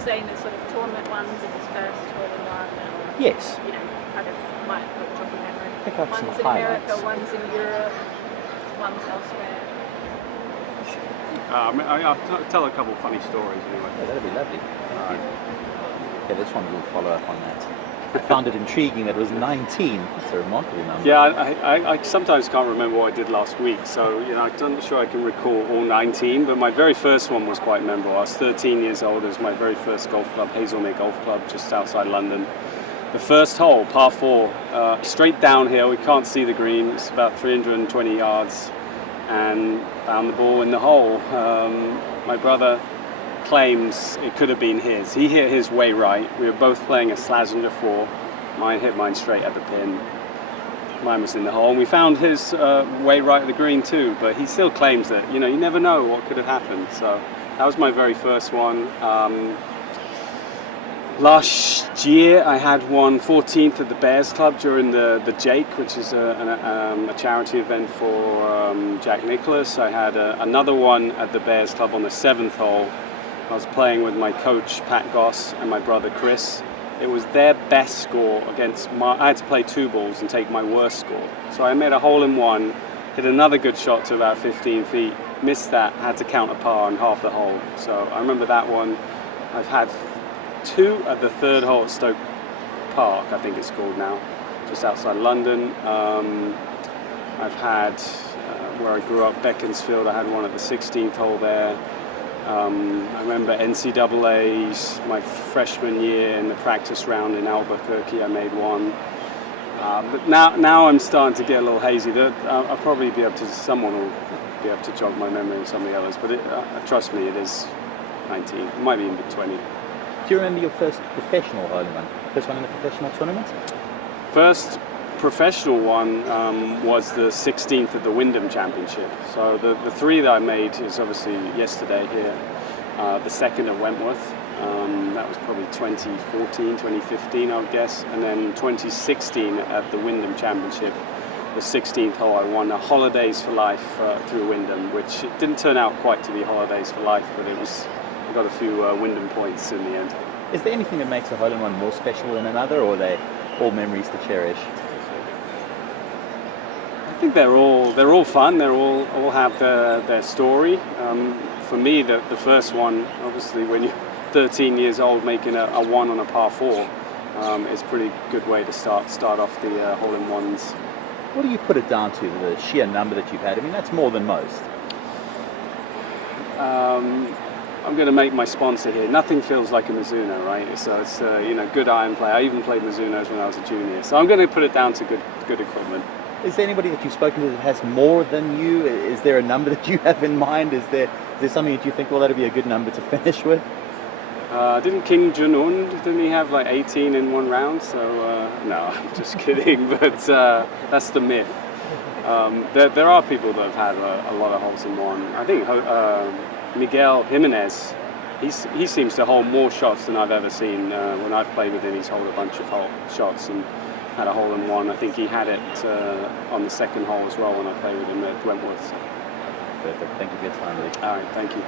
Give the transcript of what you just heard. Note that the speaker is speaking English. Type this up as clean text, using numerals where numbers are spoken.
seen the sort of tournament ones of his first hole-in-one, and Yes. you know, kind of might jog your memory. Pick up some One's in highlights. America, one's in Europe, one's elsewhere. I'll tell a couple of funny stories anyway. Yeah, that'd be lovely. Yeah, this one will follow up on that. I found it intriguing that it was 19. That's a remarkable number. Yeah, I sometimes can't remember what I did last week, so you know, I'm not sure I can recall all 19. But my very first one was quite memorable. I was 13 years old. It was my very first golf club, Hazelmere Golf Club, just outside London. The first hole, par 4, straight downhill. We can't see the green. It's about 320 yards, and found the ball in the hole. My brother claims it could have been his. He hit his way right. We were both playing a Slazenger 4. Mine hit mine straight at the pin. Mine was in the hole. And we found his way right at the green too, but he still claims that, you know, you never know what could have happened. So that was my very first one. Last year I had one 14th at the Bears Club during the Jake, which is a charity event for Jack Nicklaus. I had another one at the Bears Club on the 7th hole. I was playing with my coach Pat Goss and my brother Chris. It was their best score against I had to play 2 balls and take my worst score. So I made a hole-in-one, hit another good shot to about 15 feet, missed that, had to count a par on half the hole. So I remember that one. I've had 2 at the 3rd hole at Stoke Park, I think it's called now, just outside London. I've had, where I grew up, Beaconsfield, I had one at the 16th hole there. I remember NCAA's, my freshman year in the practice round in Albuquerque, I made one. But now I'm starting to get a little hazy. I'll probably be able to, someone will be able to jog my memory in some of the others, but trust me, it is 19, it might be even 20. Do you remember your first professional hole-in-one? First one in a professional tournament? First professional one was the 16th at the Wyndham Championship. So the 3 that I made is obviously yesterday here. The 2nd at Wentworth. That was probably 2014, 2015, I would guess. And then 2016 at the Wyndham Championship. The 16th hole, I won a Holidays for Life through Wyndham, which it didn't turn out quite to be Holidays for Life, but I got a few Wyndham points in the end. Is there anything that makes a hole-in-one more special than another, or are they all memories to cherish? I think they're all fun. They all have their story. For me, the first one, obviously, when you're 13 years old, making a 1 on a par 4 is a pretty good way to start off the hole-in-ones. What do you put it down to, the sheer number that you've had? I mean, that's more than most. I'm going to make my sponsor here. Nothing feels like a Mizuno, right? So it's you know, good iron play. I even played Mizunos when I was a junior. So I'm going to put it down to good equipment. Is there anybody that you've spoken to that has more than you? Is there a number that you have in mind? Is there something that you think, well, that'd be a good number to finish with? Didn't Kim Jong-un, didn't he have like 18 in one round? So no, I'm just kidding. But that's the myth. There are people that have had a lot of holes in one. I think Miguel Jimenez, he seems to hold more shots than I've ever seen. When I've played with him, he's held a bunch of shots and had a hole-in-one. I think he had it on the 2nd hole as well when I played with him at Wentworth. Perfect. Thank you for your time, Lee. All right, thank you.